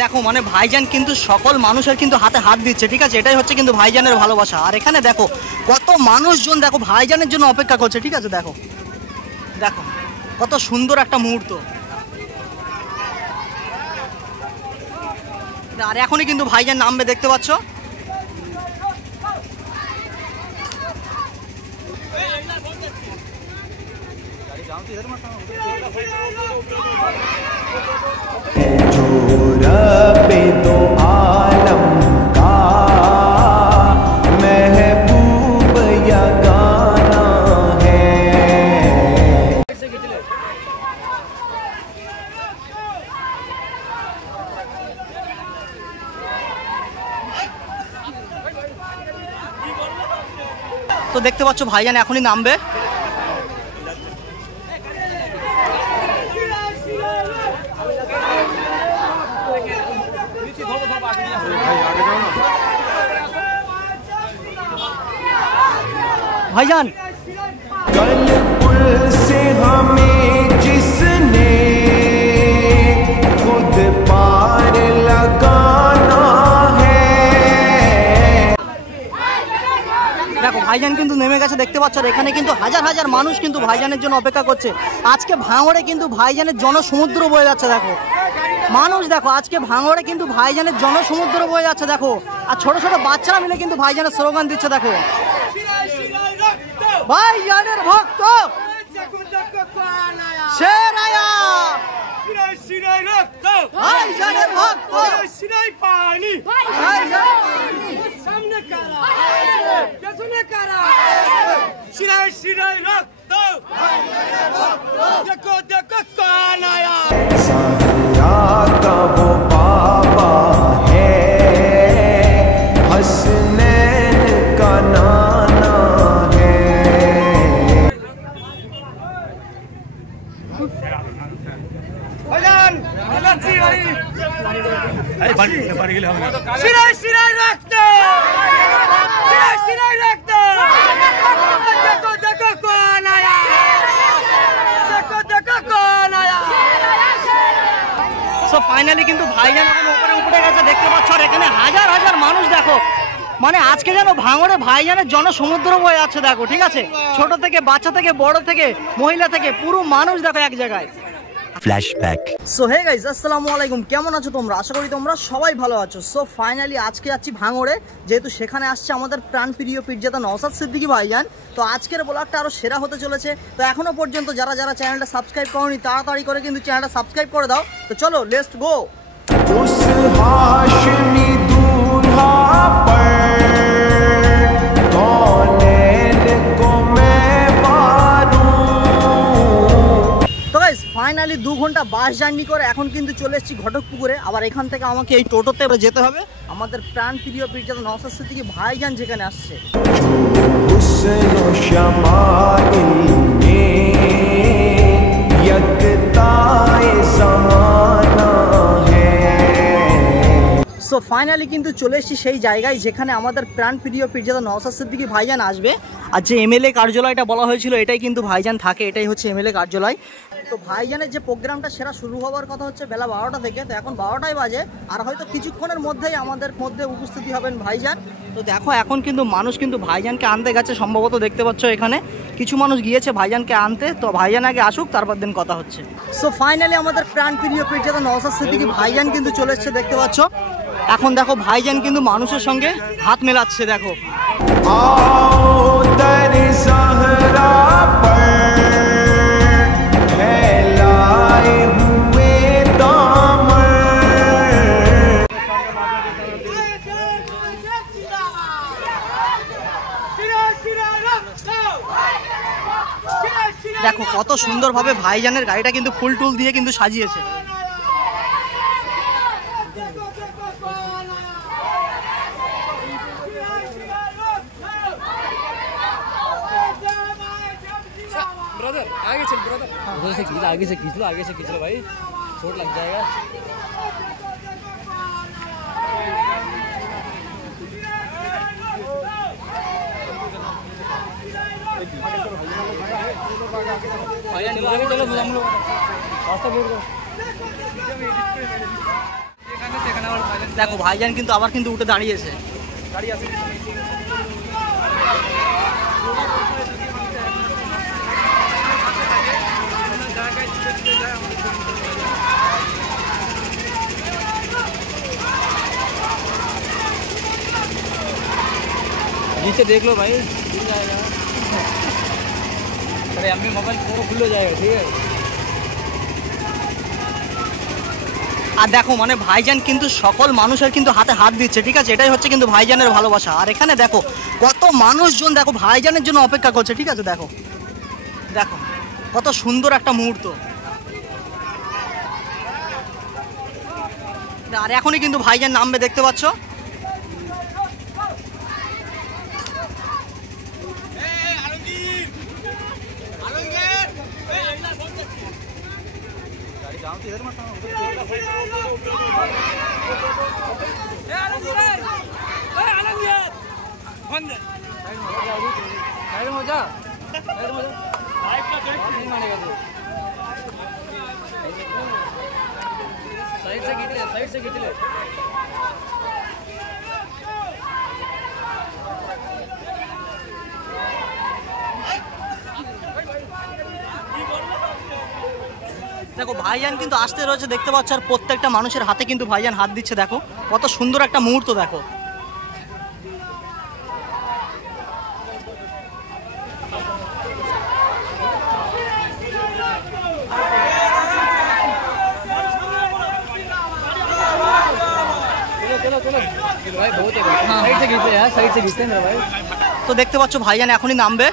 দেখো মানে ভাইজান কিন্তু সকল মানুষের কিন্তু হাতে হাত দিচ্ছে, ঠিক আছে, এটাই হচ্ছে কিন্তু ভাইজানের ভালোবাসা। আর এখানে দেখো কত মানুষজন দেখো ভাইজানের জন্য অপেক্ষা করছে, ঠিক আছে, দেখো দেখো কত সুন্দর একটা মুহূর্ত। আর এখনই কিন্তু ভাইজান নামবে, দেখতে পাচ্ছ। তো দেখতে পাচ্ছ ভাইজান এখনই নামবে। भाईजान कल पुल से हमें जिसने खुद पार लगाना है। देखो भाईजान কিন্তু নেমে গেছে, দেখতে পাচ্ছ। আর এখানে কিন্তু হাজার হাজার মানুষ কিন্তু ভাইজানের জন্য অপেক্ষা করছে। আজকে ভাঙড়ে কিন্তু ভাইজানের জনসমুদ্র বয়ে যাচ্ছে, দেখো মানুষ দেখো আজকে ভাঙড়ে কিন্তু ভাইজানের জনসমুদ্র বয়ে যাচ্ছে, দেখো। আর ছোট ছোট বাচ্চারা মিলে কিন্তু ভাইজানের স্লোগান দিচ্ছে, দেখো ভাইজানের ভক্ত শের আয়া, ভাইজানের ভক্ত পানি সামনে কারা পেছনে কারা শিরায় শিরায় রক্ত দেখো দেখো কান আয়া। वो बाबा है हसनैन का नाना है। শিরায় শিরায় রক্ত শিরায় শিরায় রক্ত দেখো দেখো কান আয়া দেখো দেখো কান আয়া। সো ফাইনালি কিন্তু ভাইজান এখন উপরে উঠে গেছে, দেখতে পাচ্ছ। আর এখানে হাজার হাজার মানুষ দেখো, মানে আজকে যেন ভাঙড়ে ভাইজানের জনসমুদ্র বয়ে যাচ্ছে, দেখো ঠিক আছে, ছোট থেকে বাচ্চা থেকে বড় থেকে মহিলা থেকে পুরো মানুষ দেখো এক জায়গায়। ফ্ল্যাশব্যাক। সো হে গাইস, আসসালামু আলাইকুম, কেমন আছো তোমরা? আশা করি তোমরা সবাই ভালো আছো। সো ফাইনালি আজকে যাচ্ছি ভাঙড়ে, যেহেতু সেখানে আসছে আমাদের প্রাণপ্রিয় পীরজাদা নওশাদ সিদ্দিকী ভাইজান। তো আজকের ব্লগটা আরও সেরা হতে চলেছে। তো এখনো পর্যন্ত যারা যারা চ্যানেলটা সাবস্ক্রাইব করোনি তাড়াতাড়ি করে কিন্তু চ্যানেলটা সাবস্ক্রাইব করে দাও। তো চলো লেটস গো। उस हाशमी दूल्हा पर कौनैन को मैं वारूं। তো গাইস ফাইনালি 2 ঘন্টা বাস জার্নি করে এখন কিন্তু চলে এসেছি ঘটকপুকুরে। আবার এখান থেকে আমাকে এই টোটোতে যেতে হবে আমাদের প্রাণপ্রিয় পীরজাদা নওশাদ সিদ্দিকী ভাইজান যেখানে আসছে। हुस्न व शमाइल में यकताए ज़माना है। সো ফাইনালি কিন্তু চলে এসেছি সেই জায়গায় যেখানে আমাদের প্রাণপ্রিয় পীরজাদা নওশাদ সিদ্দিকী ভাইজান আসবে। আর যে এমএলএ কার্যালয়টা বলা হয়েছিল এটাই কিন্তু ভাইজান থাকে, এটাই হচ্ছে এমএলএ কার্যালয়। তো ভাইজানের যে প্রোগ্রামটা সেটা শুরু হওয়ার কথা হচ্ছে বেলা 12টা থেকে, তো এখন 12টাই বাজে। আর হয়তো কিছুক্ষণের মধ্যেই আমাদের মধ্যে উপস্থিতি হবেন ভাইজান। তো দেখো এখন কিন্তু মানুষ কিন্তু ভাইজানকে আনতে গেছে, সম্ভবত দেখতে পাচ্ছ এখানে কিছু মানুষ গিয়েছে ভাইজানকে আনতে। তো ভাইজান আগে আসুক, তারপর দিন কথা হচ্ছে। সো ফাইনালি আমাদের প্রাণপ্রিয় পীরজাদা নওশাদ সিদ্দিকী ভাইজান কিন্তু চলে এসছে, দেখতে পাচ্ছ। এখন দেখো ভাইজান কিন্তু মানুষের সঙ্গে হাত মেলাচ্ছে, দেখো आओ दर ज़हरा पर फैलाए हुए दामन। দেখো কত সুন্দরভাবে ভাইজানের গাড়িটা কিন্তু ফুল টুল দিয়ে কিন্তু সাজিয়েছে। ब्रदर आगे चल, ब्रदर आगे से खींच लो भाई, चोट लग जाएगा। चलो हम लोग रास्ता দেখো ভাইজান কিন্তু আবার কিন্তু উঠে দাঁড়িয়েছে। नीचे देख लो भाई, खुल जाएगा। अरे अम्मी मोबाइल पूरा खुल जाएगा, ठीक है। আর দেখো মানে ভাইজান কিন্তু সকল মানুষের কিন্তু হাতে হাত দিচ্ছে, ঠিক আছে, এটাই হচ্ছে কিন্তু ভাইজানের ভালোবাসা। আর এখানে দেখো কত মানুষজন দেখো ভাইজানের জন্য অপেক্ষা করছে, ঠিক আছে। দেখো দেখো কত সুন্দর একটা মুহূর্ত। আর এখনই কিন্তু ভাইজান নামবে, দেখতে পাচ্ছ। साइड से खींच ले। দেখো ভাইজান কিন্তু আসতে রয়েছে, দেখতে পাচ্ছ। আর প্রত্যেকটা মানুষের হাতে কিন্তু ভাইজান হাত দিচ্ছে, দেখো কত সুন্দর একটা মুহূর্ত। দেখো चलो चलो भाई, बहुत है साइड से खींचते यार, साइड से खींचते हैं भाई। তো দেখতে পাচ্ছ ভাইজান এখনই নামবে।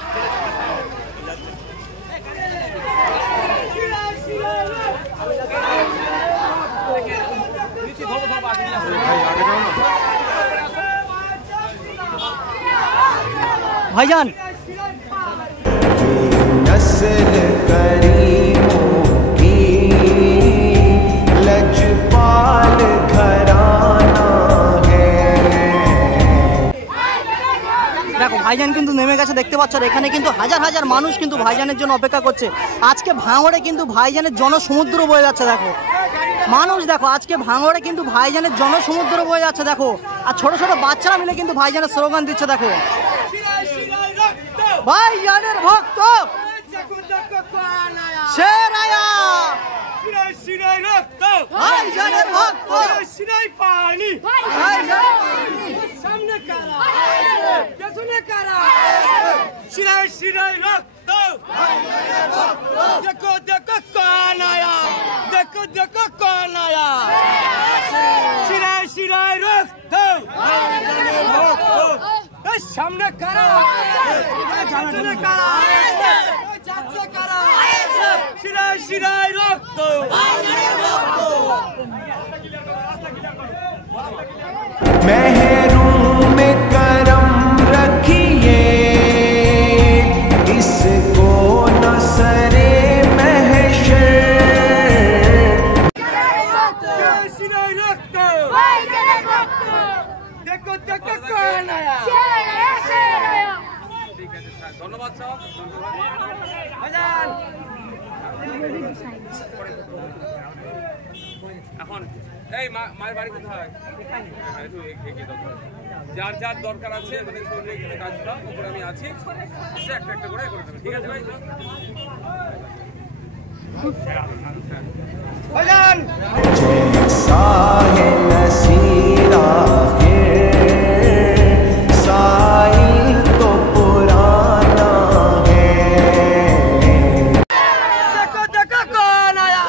ভাইজান नस्ल करीमों की लजपाल घराना है। দেখো ভাইজান কিন্তু নেমে গেছে, দেখতে পাচ্ছ। আর এখানে কিন্তু হাজার হাজার মানুষ কিন্তু ভাইজানের জন্য অপেক্ষা করছে। আজকে ভাঙড়ে কিন্তু ভাইজানের জনসমুদ্র বয়ে যাচ্ছে। দেখো মানুষ দেখো, আজকে ভাঙড়ে কিন্তু ভাইজানের জনসমুদ্র বয়ে যাচ্ছে। দেখো আর ছোট ছোট বাচ্চারা মিলে কিন্তু ভাইজানের স্লোগান দিচ্ছে। দেখো ভাইজানের ভক্ত শের আয়া, ভাইজানের ভক্ত सामने करा कैसे करा शिराई रक्त देखो देखो कौन आया, देखो देखो कौन आया। शिराई रक्त सामने करा सामने करा शिराई रक्त महरूम करम रखिए इसको नसरे महशर। देखो देखो कौन आया। धन्यवाद साहब। এখন এই মায়ের বাড়ি কোথায়? একটু এগিয়ে দাও। যার যার দরকার আছে মানে শরীরে এখানে কাজটা উপরে আমি আছি, এসে একটা একটা করে করে দেবে, ঠিক আছে ভাই? जैसा है नसीरा है साइल तो पुराना है। देखो देखो कौन आया।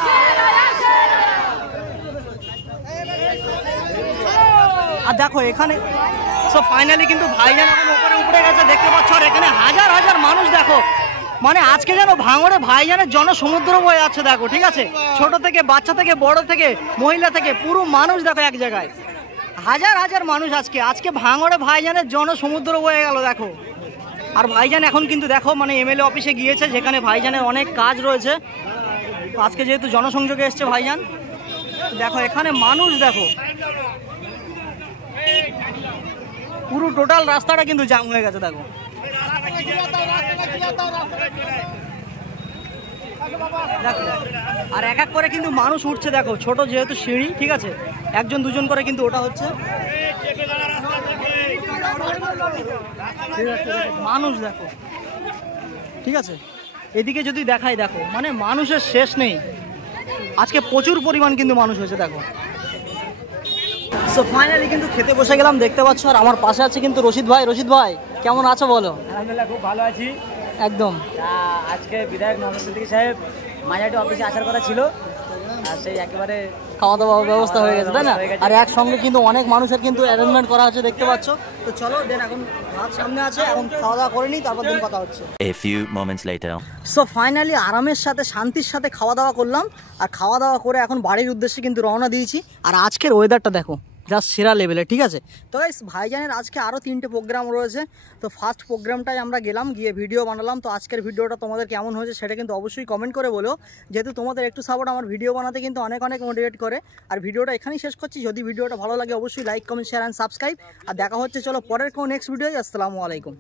আর দেখো এখানে সব ফাইনালি কিন্তু ভাইজান এখন উপরে উপরে গেছে, দেখতে পাচ্ছ। আর এখানে হাজার হাজার মানুষ দেখো, মানে আজকে যেন ভাঙড়ে ভাইজানের জনসমুদ্র বয়ে যাচ্ছে। দেখো ঠিক আছে, ছোট থেকে বাচ্চা থেকে বড় থেকে মহিলা থেকে পুরো মানুষ দেখো এক জায়গায়, হাজার হাজার মানুষ আজকে ভাঙড়ে ভাইজানের জনসমুদ্র বয়ে গেল। দেখো আর ভাইজান এখন কিন্তু দেখো মানে এমএলএ অফিসে গিয়েছে, যেখানে ভাইজানের অনেক কাজ রয়েছে। আজকে যেহেতু জনসংযোগে এসছে ভাইজান, দেখো এখানে মানুষ দেখো পুরো টোটাল রাস্তাটা কিন্তু জাম হয়ে গেছে। দেখো দেখো আর এক এক করে কিন্তু মানুষ উঠছে। দেখো ছোট যেহেতু সিঁড়ি, ঠিক আছে, একজন দুজন করে কিন্তু ওটা হচ্ছে। মানুষ দেখো, ঠিক আছে, এদিকে যদি দেখাই দেখো মানে মানুষের শেষ নেই, আজকে প্রচুর পরিমাণ কিন্তু মানুষ হয়েছে দেখো। সো ফাইনালি কিন্তু খেতে বসে গেলাম, দেখতে পাচ্ছ। আর আমার পাশে আছে কিন্তু রশিদ ভাই। রশিদ ভাই কেমন আছো বলো? আলহামদুলিল্লাহ খুব ভালো আছি। একদম। আজকে বিধায়ক নওশাদ সিদ্দিকী সাহেব মাঝাটি অফিসে আসার কথা ছিল, আর সেই একেবারে খাওয়া দাওয়ার ব্যবস্থা হয়ে গেছে, তাই না? আর একসঙ্গে কিন্তু অনেক মানুষের কিন্তু অ্যারেঞ্জমেন্ট করা আছে, দেখতে পাচ্ছ। তো চলো দেন, এখন ভাত সামনে আছে, এখন খাওয়া দাওয়া করে নিই, তারপর দিন কথা হচ্ছে। A few moments later. So finally আরামের সাথে শান্তির সাথে খাওয়া দাওয়া করলাম, আর খাওয়া দাওয়া করে এখন বাড়ির উদ্দেশ্যে কিন্তু রওনা দিয়েছি। আর আজকের ওয়েদারটা দেখো, জাস্ট সেরা লেভেলে, ঠিক আছে। তো গাইস ভাইজানের আজকে আরও 3টে প্রোগ্রাম রয়েছে। তো ফার্স্ট প্রোগ্রামটাই আমরা গেলাম, গিয়ে ভিডিও বানালাম। তো আজকের ভিডিওটা তোমাদের কেমন হয়েছে সেটা কিন্তু অবশ্যই কমেন্ট করে বলো, যেহেতু তোমাদের একটু সাপোর্ট আমার ভিডিও বানাতে কিন্তু অনেক অনেক মোটিভেট করে। আর ভিডিওটা এখানেই শেষ করছি। যদি ভিডিওটা ভালো লাগে অবশ্যই like, comment, share and subscribe. আর দেখা হচ্ছে চলো পরের কোনো নেক্সট ভিডিও। আসসালামু আলাইকুম।